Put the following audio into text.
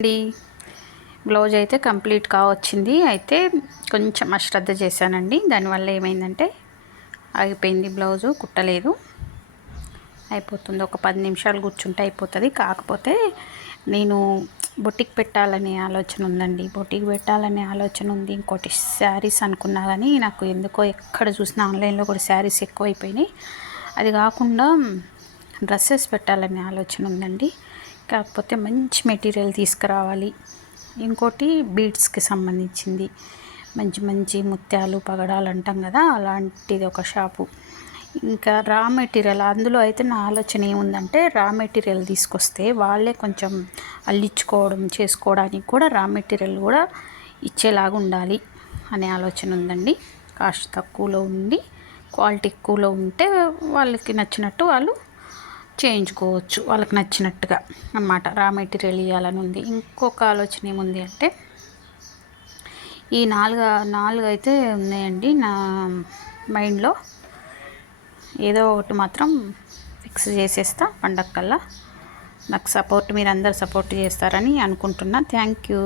అండి బ్లౌజ్ అయితే కంప్లీట్గా వచ్చింది. అయితే కొంచెం అశ్రద్ధ చేశానండి. దానివల్ల ఏమైందంటే ఆగిపోయింది, బ్లౌజు కుట్టలేదు. అయిపోతుంది, ఒక 10 నిమిషాలు కూర్చుంటే అయిపోతుంది. కాకపోతే నేను బొటిక్ పెట్టాలనే ఆలోచన ఉందండి. బొటిక్ పెట్టాలనే ఆలోచన ఉంది. ఇంకోటి శారీస్ అనుకున్నా కానీ నాకు ఎందుకో ఎక్కడ చూసినా ఆన్లైన్లో కూడా శారీస్ ఎక్కువైపోయినాయి. అది కాకుండా డ్రెస్సెస్ పెట్టాలనే ఆలోచన ఉందండి. కాకపోతే మంచి మెటీరియల్ తీసుకురావాలి. ఇంకోటి బీడ్స్కి సంబంధించింది మంచి మంచి ముత్యాలు పగడాలు అంటాం కదా, అలాంటిది ఒక షాపు. ఇంకా రా మెటీరియల్, అందులో అయితే నా ఆలోచన ఏముందంటే రా మెటీరియల్ తీసుకొస్తే వాళ్ళే కొంచెం అల్లించుకోవడం చేసుకోవడానికి కూడా రా మెటీరియల్ కూడా ఇచ్చేలాగా ఉండాలి అనే ఆలోచన ఉందండి. కాస్ట్ తక్కువలో ఉండి క్వాలిటీ ఎక్కువలో ఉంటే వాళ్ళకి నచ్చినట్టు వాళ్ళు చేయించుకోవచ్చు, వాళ్ళకి నచ్చినట్టుగా అన్నమాట. రా మెటీరియల్ ఇవ్వాలని ఉంది. ఇంకొక ఆలోచన ఏముంది అంటే ఈ నాలుగు అయితే ఉన్నాయండి నా మైండ్లో. ఏదో ఒకటి మాత్రం ఫిక్స్ చేసేస్తా పండగ కల్లా. నాకు సపోర్ట్, మీరు అందరు సపోర్ట్ చేస్తారని అనుకుంటున్నా. Thank you.